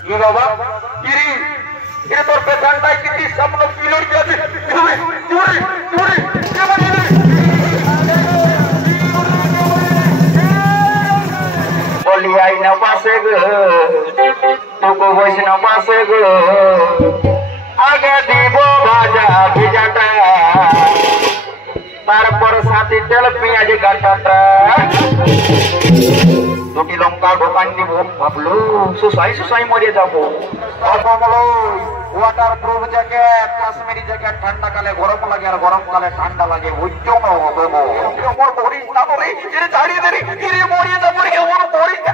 কি বাবা ইরি ইরে তোর পেছনটাই কি সামনে পিলর কি আছে চুরি চুরি চুরি কে বানিয়ে বলি আই না পাশে গো তোকে বইস না পাশে গো আগে দিব ভাজা ভিজাটা তারপর সাথে তেল পেঁয়াজ কাটাটা দুটি লঙ্কা ঢোকান দিব ভাবলো সুসাই সুসাই মরে যাবো water proof jacket Kashmiri jacket ঠান্ডা কালে গরম লাগে আর গরম কালে ঠান্ডা লাগে বুঝছো না হবে মোর করিস না রে এরে ছাড়িয়ে দে রে এরে মরিয়ে যাবো রে মোর করিস না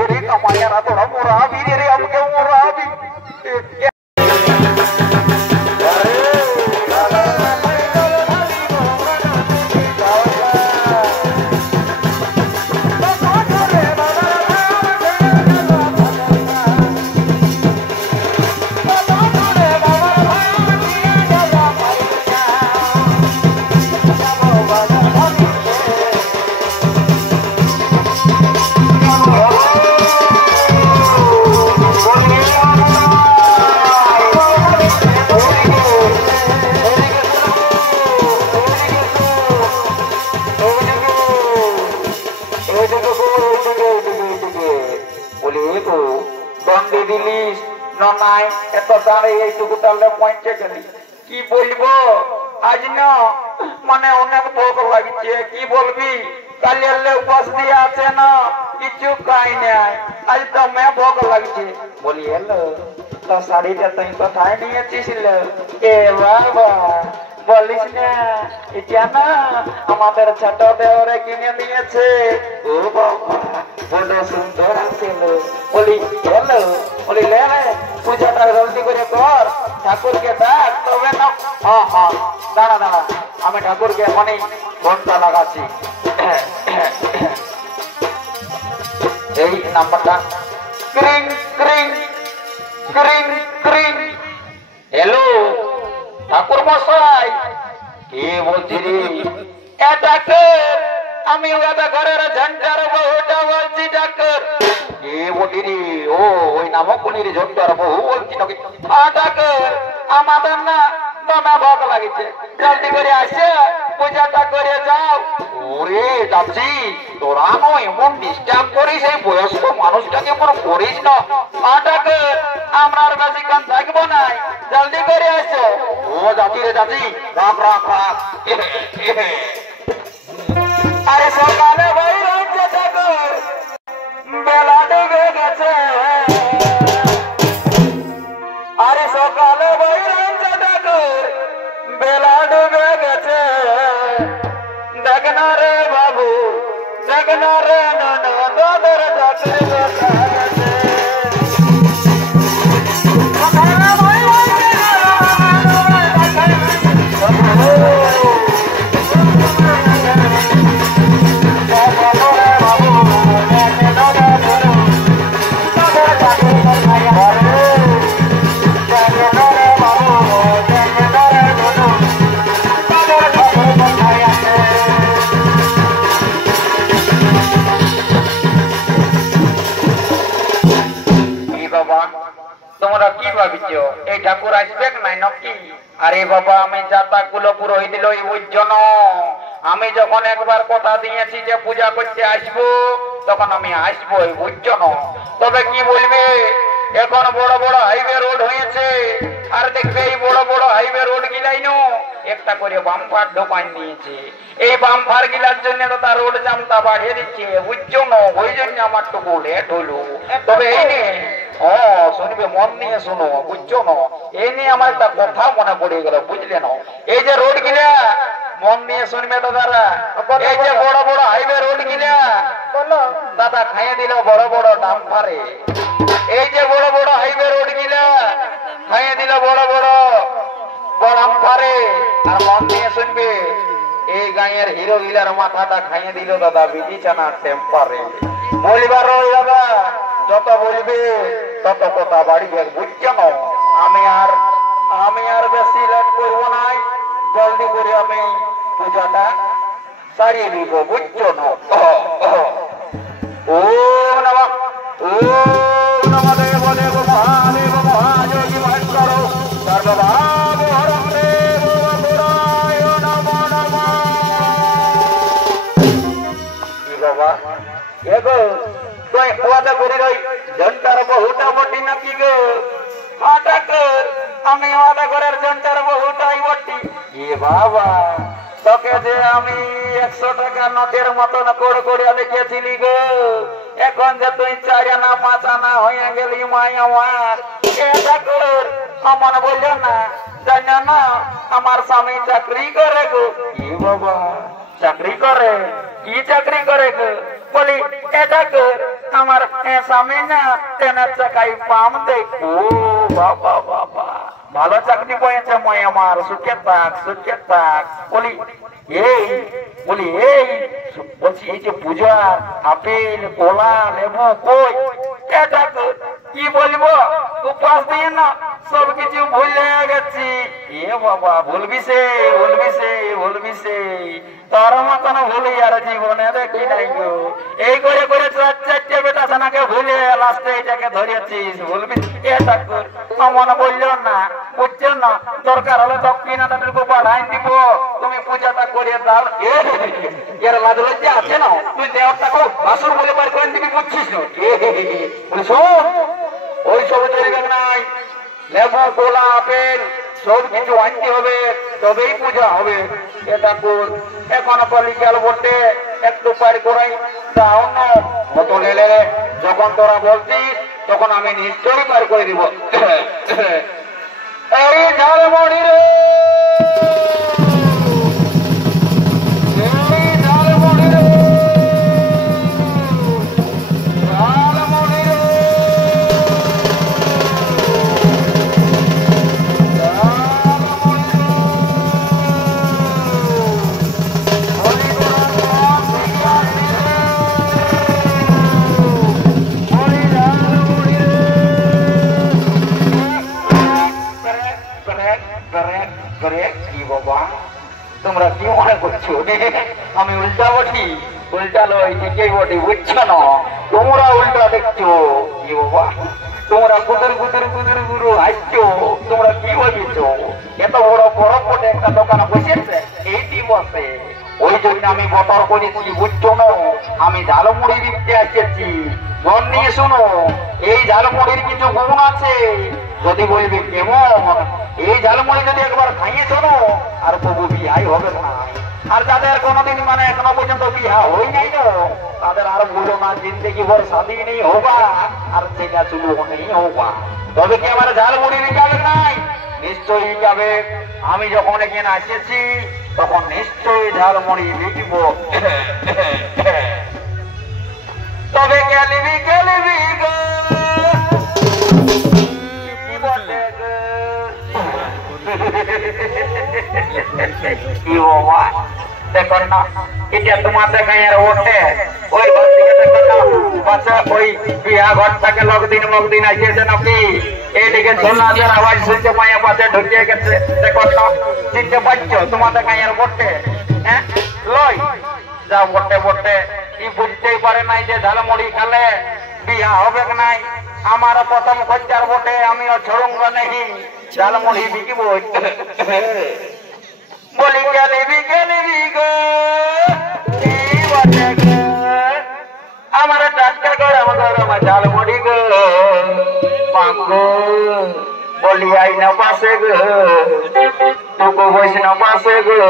এরে কামাইয়ারা তোরা মোরা আবি রে আমাকে মোরা আবি কি বলবো আজ না মানে অনেক ভোগ লাগছে কি বলবি কালি উপাস দিয়ে আছে না কিছু খাই নাই আজ তো মে ভোগ লাগছে বলি এলো তো শাড়িটা তুই কোথায় নিয়েছিস এ বাবা বলিস না এটা না আমাদের ছোট দেওরে কিনে নিয়েছে ও বাবা বড় সুন্দর আছিল বলি এলো বলি লে পূজাটা জলদি করে কর ঠাকুরকে ডাক তবে না হ্যাঁ হ্যাঁ দাঁড়া দাঁড়া আমি ঠাকুরকে এখনই ঘন্টা লাগাচ্ছি এই নাম্বারটা ক্রিং ক্রিং ক্রিং ক্রিং হ্যালো ঠাকুর মশাই কে বলছি রে এটাকে আমি ঘরের ঝন্টার বহুটা বলছি ডাক্তার কে বলি রে ও ওই নামক বলি রে ঝন্টার বহু বলছি নাকি ডাক্তার আমাদের না দমে ভোগ লাগিছে জলদি করে আসে পূজাটা করে যাও ওরে যাচ্ছি তোরা নয় এমন ডিস্টার্ব করিস এই বয়স্ক মানুষটাকে এমন করিস না ডাক্তার আমরা আর বেশিক্ষণ থাকবো না জলদি করে আসো ও যাচ্ছি রে যাচ্ছি রাখ রাখ রাখ আরে সকালে ভাই রয়েছে ঠাকুর বেলা ডুবে গেছে আরে সকালে ভাই রয়েছে ঠাকুর বেলা ডুবে গেছে দেখ না রে বাবু দেখ না রে নানা তোদের ঠাকুর দেখা গেছে তোমরা কি ভাবিছো এই ঠাকুর আসবে নাই নাকি আরে বাবা আমি যাতা কুলো পুরোহিত লই বুঝছো না আমি যখন একবার কথা দিয়েছি যে পূজা করতে আসবো তখন আমি আসবোই বুঝছো না তবে কি বলবে এখন বড় বড় হাইওয়ে রোড হয়েছে আর দেখবে এই বড় বড় হাইওয়ে রোড গিলাই নো একটা করে বাম্পার ঢোকান দিয়েছে এই বাম্পার গিলার জন্য তো তার রোড জামটা বাড়িয়ে দিচ্ছে বুঝছো না ওই জন্য আমার টুকু লেট হলো তবে এই নে ও শুনবে মন নিয়ে শোনো বুঝছো না এই নিয়ে আমার একটা কথা মনে পড়ে গেল বুঝলে না এই যে রোড গিলা মন নিয়ে শুনবে দাদারা এই যে বড় বড় হাইওয়ে রোড গিলা বলো দাদা খাইয়ে দিল বড় বড় ডাম্পারে এই যে বড় বড় হাইওয়ে রোড গিলা খাইয়ে দিল বড় বড় ডাম্পারে আর মন নিয়ে শুনবে এই গাঁয়ের হিরো গিলার মাথাটা খাইয়ে দিল দাদা বিদিছানা টেম্পারে বলিবার ওই দাদা যত বলবে তত কথা বাড়িবে বুঝছো না আমি আর বেশি লেট করবো নাই জলদি করে আমি পূজাটা সারিয়ে দিব বুঝছো না ও নমঃ দেব দেব মহা বাবা তোকে যে আমি 100 টাকা নোটের মতন করে করে দেখেছিলি গো, এখন যে তুই 4 আনা 5 আনা হয়ে গেলি মাই আমার। আমার বলল না জানি না আমার স্বামী চাকরি করে গো। কি বাবা চাকরি করে? কি চাকরি করে গো? বলি এটা গো আমার স্বামী না ট্রেনের চাকায় পাম দেয়। ও বাবা বাবা ভালো চাকরি পেয়েছে মই আমার, সুখে থাক সুখে থাক। বলি এই বলছি এই যে পূজার আপেল কলা লেবু কই? এটা কি বলবো উপাস দিয়ে না সবকিছু ভুলে গেছি। এ বাবা বলবি সে তোর মতন ভুলি আর জীবনে দেখি নাই গো। এই করে করে 4-4টে বেটা ছানাকে ভুলে লাস্টে এটাকে ধরেছিস। বলবি এটা কর মনে বললো না বুঝছো না, দরকার হলে দক্ষিণাটাকে বাড়াই দিব, তুমি পূজাটা করে দাও। এর লাজ লজ্জা আছে না? তুই দেওয়ারটাকে বাসুর বলে বার করে দিবি বুঝছিস না? শোন ওই সব তৈরি নাই, লেবু কলা আপেল সব কিছু আনতে হবে তবেই পূজা হবে। এটা কর এখন কলিকাল বটে একটু পার করাই দাও না মতো লেলে। যখন তোরা বলছিস তখন আমি নিশ্চয়ই পার করে দিব। এই ঝালমুড়ি রে তোমরা কি মনে করছো আমি উল্টা বটি? উল্টা লই ঠিকই বটি বুঝছো না? তোমরা উল্টা দেখছো। কি বাবা তোমরা কুদুর কুদুর কুদুর গুরু হাসছো, তোমরা কি ভাবিছো এত বড় পরব বটে একটা দোকানে বসেছে এইটি বসে? ওই জন্য আমি বতর করেছি বুঝছো না? আমি ঝালমুড়ি বিকতে আসছি। মন নিয়ে শোনো, এই ঝালমুড়ির কিছু গুণ আছে। যদি বলবি কেমন, এই ঝালমুড়ি যদি একবার খাইয়েছ না আর প্রভু বিহাই হবে না। আর যাদের কোনোদিন মানে এখনো পর্যন্ত বিহা হই নাই না তাদের আর বলো না জিন্দগি ভর শাদি নেই হোবা আর সেটা শুরু নেই হোবা। তবে কি আমার ঝালমুড়ি বিকাবে নাই? নিশ্চয়ই যাবে। আমি যখন এখানে আসেছি তখন নিশ্চয়ই ঝালমুড়ি বিকব। তবে গেলিবি গো কি বাবা দেখুন না এটা তোমাদের গায়ের ওঠে। ওই ঘর থেকে দেখুন না পাশে ওই বিয়া ঘর থেকে লোকদিন আসিয়েছে নাকি? এইদিকে ঝোলাদের আওয়াজ শুনছে মায়ের পাশে ঢুকিয়ে গেছে। দেখুন না চিনতে পারছো তোমাদের গায়ের বটে? হ্যাঁ লই যা বটে কি বুঝতেই পারে নাই যে ঝালমুড়ি খালে বিয়া হবে নাই। আমার প্রথম খরচার বটে, আমিও ছড়ুঙ্গ নেই ঝালমুড়ি বিকিব। বলি গেলিবি গো আমার টাটকা গরম গরম ঝালমুড়ি গো মাগো। বলি আই না পাশে গো টুকু বইস না পাশে গো।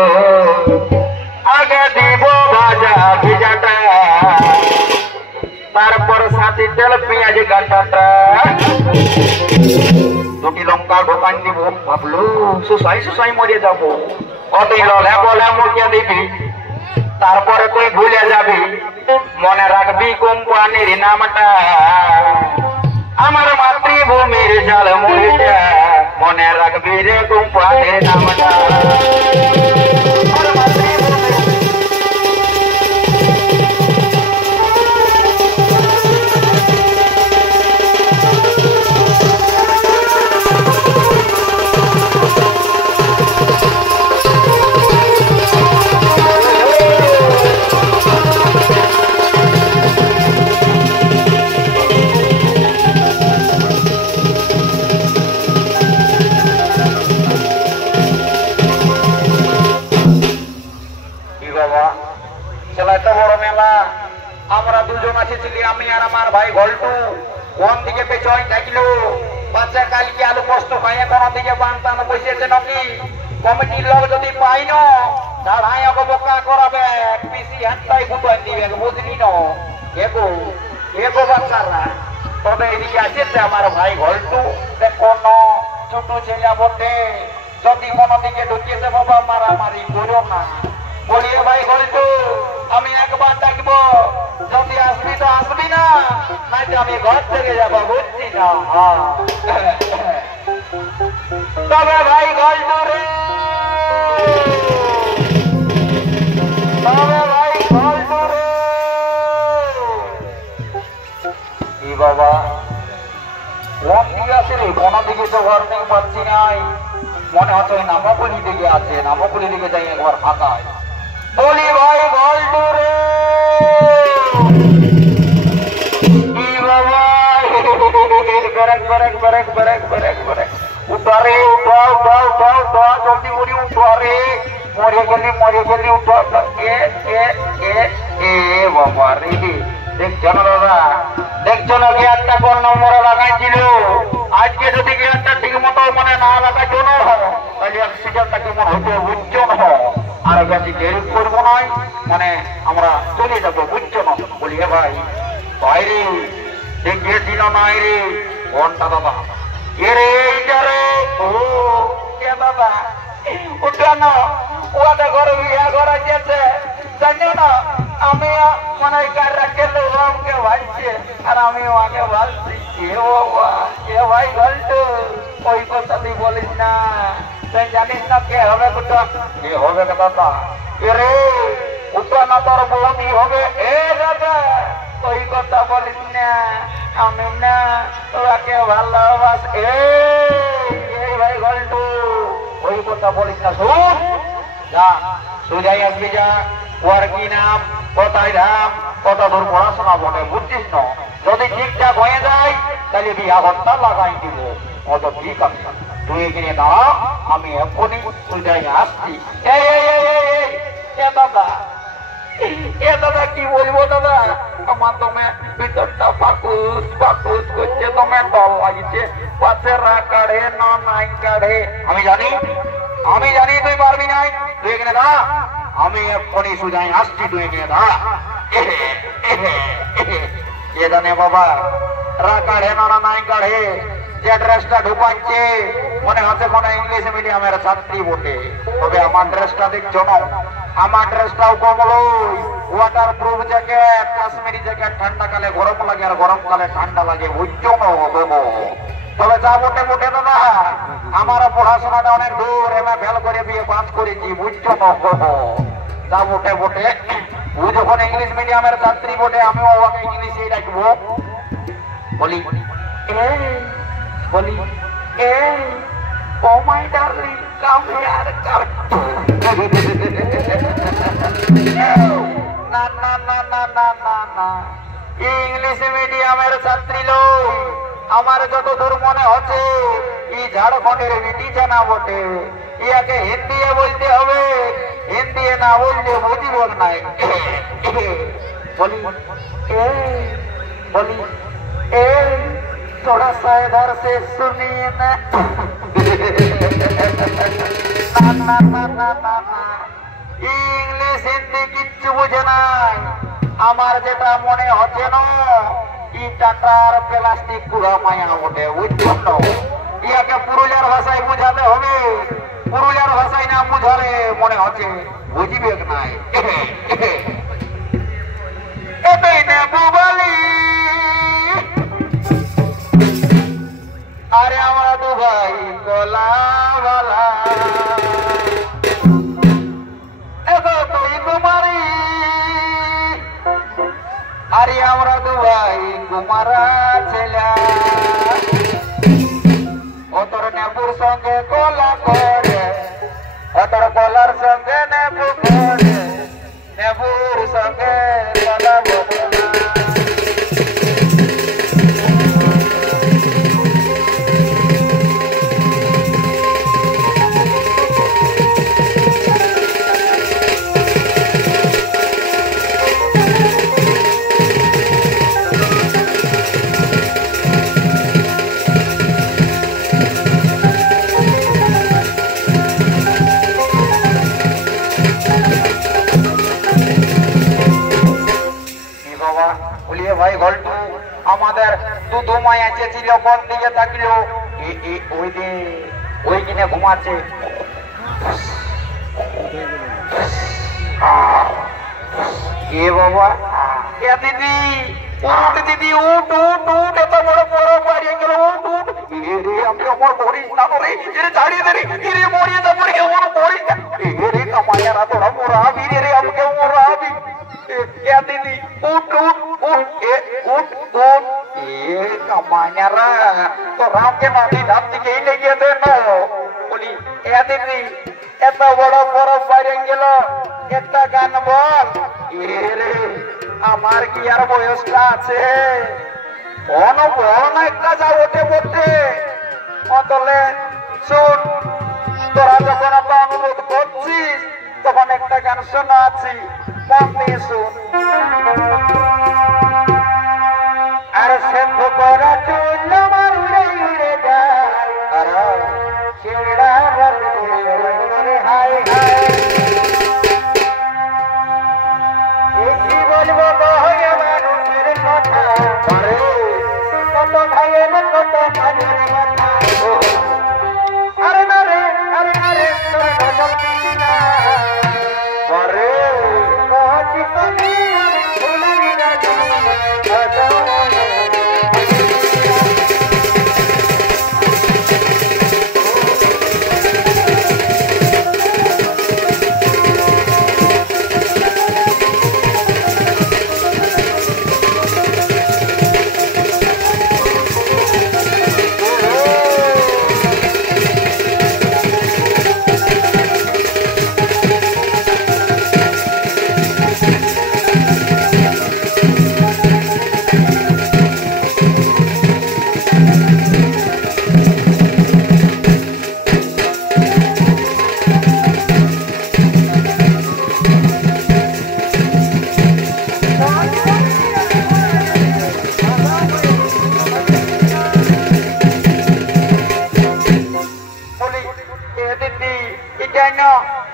আগে দিব ভাজা ভিজাটা তারপর সাথে তেল পেঁয়াজ কাটাটা। দুটি লঙ্কা ঢোকান দিব ভাবলু সুসাই মরে যাবো। অতি ললে বলে মুখে দিবি তারপরে তুই ভুলে যাবি। মনে রাখবি কোম্পানির নামটা আমার মাতৃভূমির ঝালমুড়িটা। মনে রাখবি রে কোম্পানির নামটা। আমরা দুজন আসেছিলি, আমি আর আমার ভাই গল্টু। কোন দিকে পেছন থাকলো বাচ্চা কালকে আলু কষ্ট খাইয়ে কোন দিকে বান টান বসেছে নাকি? কমিটির লোক যদি পাই না তারাই ওকে বোকা করাবে পিসি হাতটাই ফুটাই দিবে বুঝলি না এগো এগো বাচ্চারা তবে এদিকে আছে আমার ভাই ঘল্টু দেখো ন ছোট ছেলে বটে যদি কোনো দিকে ঢুকিয়েছে বাবা মারামারি করো না বলিয়ে ভাই ঘল্টু আমি একবার ডাকবো যদি আসবি তো আসবি না নাকি আমি ঘর থেকে যাবো বুঝছি না তবে ভাই ঘল্টু রে তবে ভাই ঘল্টু রে কি বাবা কোন দিকে আছে রে কোন দিকে তো ঘর নেই পাচ্ছি নাই মনে হচ্ছে ওই নামাপুলি দিকে আছে নামাপুলি দিকে যাই একবার ফাঁকায় বলি ভাই ঘল্টু রে কি বাবা break break break break break break উঠা রে উঠা উঠা উঠা উঠা জলদি করি উঠা রে মরে গেলি উঠা এ এ এ এ বাবা রে দেখছো না দাদা দেখছো না গিয়ারটা কোন নম্বরে লাগাইছিল আজকে যদি গিয়ারটা ঠিক মতো মানে না লাগাইছো না তাহলে অ্যাক্সিডেন্টটা কেমন হতো বুঝছো না আর বেশি দেরি করবো নয় মানে আমরা চলে যাবো বুঝছো না বলি হে ভাই বাইরে দেখিয়েছিল নাই রে কোনটা দাদা এ রে এইটা রে ও কে দাদা উঠো না ওটা ঘরে বিয়া ঘর আছে জানো না আমি মানে কার রাখে লোককে ভাইছে আর আমি ওকে ভালছি এ ভাই ঘল্টু ওই কথা তুই বলিস না তুই জানিস না কে হবে কুটা কে হবে দাদা রে উঠো না তোর বৌদি হবে এ দাদা ওই কথা বলিস না আমি না তোকে ভালোবাস এই ভাই ঘল্টু ওই কথা বলিস না শুন যা সোজাই আসবি যা ওর কি নাম কোথায় ধাম কত দূর পড়াশোনা বটে বুঝছিস না যদি ঠিকঠাক হয়ে যায় তাহলে বিয়া ঘরটা লাগাই দিব কত ঠিক আছে তুই এখানে দাঁড়া আমি এখনই সোজাই আসছি এ দাদা কি বলবো দাদা আমার তুমি ভিতরটা পাকুস পাকুস করছে তোমার দল লাগছে পাশে রা কাড়ে না নাই কাড়ে আমি জানি তুই পারবি নাই তুই এখানে দাঁড়া আমি এক্ষুনি সুজাই আসছি তুই এখানে দাঁড়া এ জানে বাবা রা কাড়ে না নাই কাড়ে যে ড্রেসটা ঢুকাচ্ছে মনে হচ্ছে কোন ইংলিশ মিডিয়ামের ছাত্রী বটে তবে আমার ড্রেসটা দেখছো না আমার ড্রেসটাও কমলো water proof jacket Kashmiri jacket ঠান্ডা কালে গরম লাগে আর গরম কালে ঠান্ডা লাগে বুঝছো না তবে যা বটে বটে দাদা আমার পড়াশোনাটা অনেক দূর এমএ ফেল করে বিয়ে পাস করেছি বুঝছো না যা বটে বটে ও যখন ইংলিশ মিডিয়ামের ছাত্রী বটে আমিও ওকে ইংলিশে রাখবো বলি ও মাই ডার্লিং কাম হিয়ার কাম না না না না না না না ইংলিশ মিডিয়ামের ছাত্রী লোক আমার যত দূর মনে হচ্ছে এই ঝাড়খণ্ডের বিটি জানা বটে ইয়াকে হিন্দি বলতে হবে হিন্দি না বললে বুঝিব না বলি थोड़ा सा इधर से सुनिए ना ना ना ना ना ना इंग्लिश हिंदी किच्छु बुझे নাই আমার যেটা মনে হচ্ছে না ই টাটার প্লাস্টিক পুরা মায়া বটে বুঝছো না ইয়াকে পুরুলিয়ার ভাষায় বুঝাতে হবে পুরুলিয়ার ভাষায় না বুঝালে মনে হচ্ছে বুঝিবে নাই এটাই না বুবালি আরে আমরা তো ভাই কলাওয়ালা এগো তুই কুমারী আরে আমরা তো ভাই কুমারা ছেলা ও তোর নেবুর সঙ্গে কলা করে ও তোর কলার সঙ্গে নেবু করে নেবুর সঙ্গে কলা বলে দুমায়া চেঁচিল কোন দিকে থাকলো ওই যে ওই কিনে ঘুমাচ্ছে এ বাবা এ দিদি উঠ দিদি উঠ উঠ উঠ এত বড় বড় বাড়িয়ে গেল উঠ উঠ রে আমি আমার মরিস না রে এরে ছাড়িয়ে দে রে মরিয়ে যাবো রে আমার মরিস না রে কামাইয়ারা তোরা মরাবি রে আমাকে মরাবি এ দিদি উঠ উঠ উঠ এ উঠ উঠ এ কামাইয়ারা তোরা আমাকে নদী ধার দিকে লেগে দে না বলি এ দিদি এত বড় বড় বাড়িয়ে গেল একটা গান বল এ রে আমার কি আর বয়সটা আছে বড় একটা যা ওঠে পড়তে অতলে শুন তোরা যখন এত অনুরোধ করছিস তখন একটা গান শোনা আছি মন দিয়ে শুন আর সেদ্ধ করা চুল আমার উড়ে উড়ে যায় আর ছেড়া বলে হাই হাই বলবো বহে মানুষের কথা কত ভাইয়ের কত ভাইয়ের কথা আরে না রে তোর নজর দিবি না পরে কচি কবি ভুলি না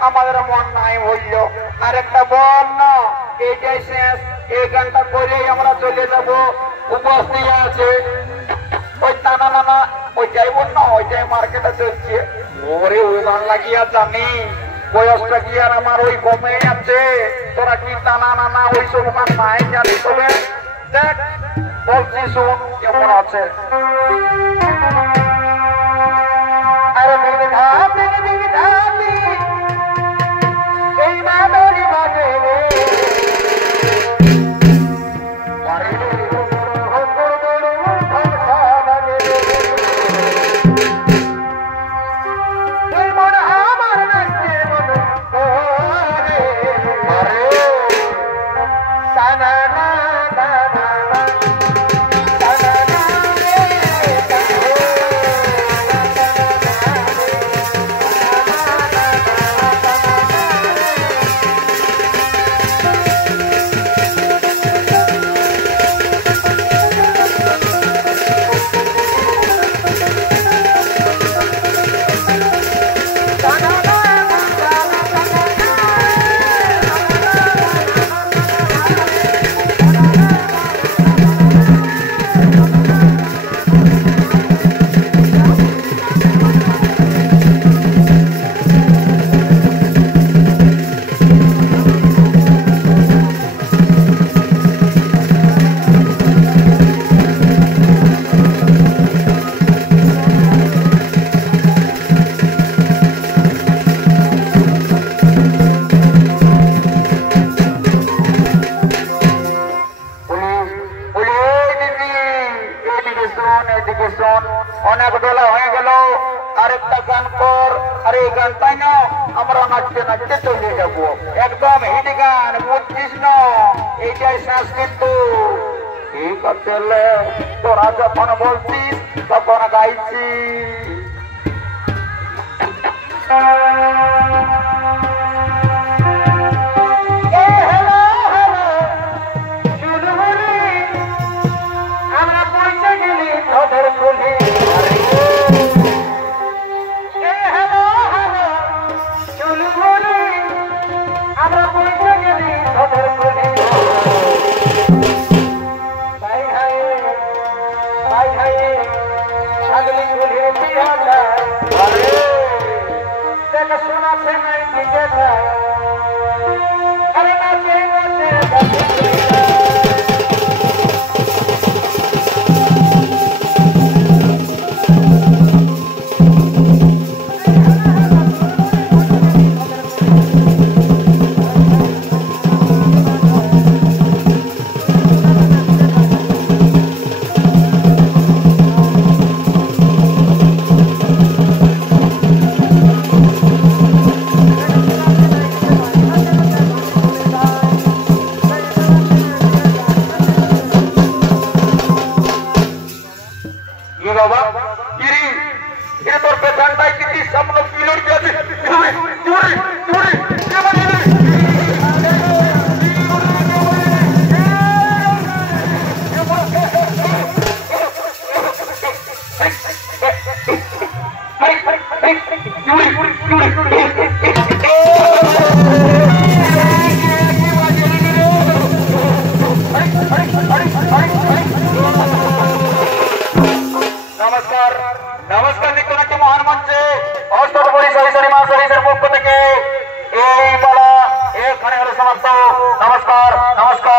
আমাদের মন নাই হইল আর একটা বল না এইটাই শেষ এই গানটা করেই আমরা চলে যাব উপোস দিয়ে আছে ওই টানা নানা ওইটাই বল না ওইটাই মার্কেটে চলছে ওরে ওই গান লাগিয়া জানি বয়সটা কি আর আমার ওই কমে আছে তোরা কি টানা নানা ওই সব গান নাই জানি তবে দেখ বলছি শুন কেমন আছে আরে বিধা বিধা এই মাদরি বাজে রে এই মন আমার নাচে মন করে আরে সানা না না না সানা না অনেক বেলা হয়ে গেল আরেকটা গান কর আর এই গানটাই না আমরা নাচতে নাচতে চলে যাবো একদম হিট গান বুঝছিস না এইটাই শেষ কিন্তু ঠিক আছে তোরা যখন বলছিস তখন গাইছি নমস্কার নমস্কার নমস্কার।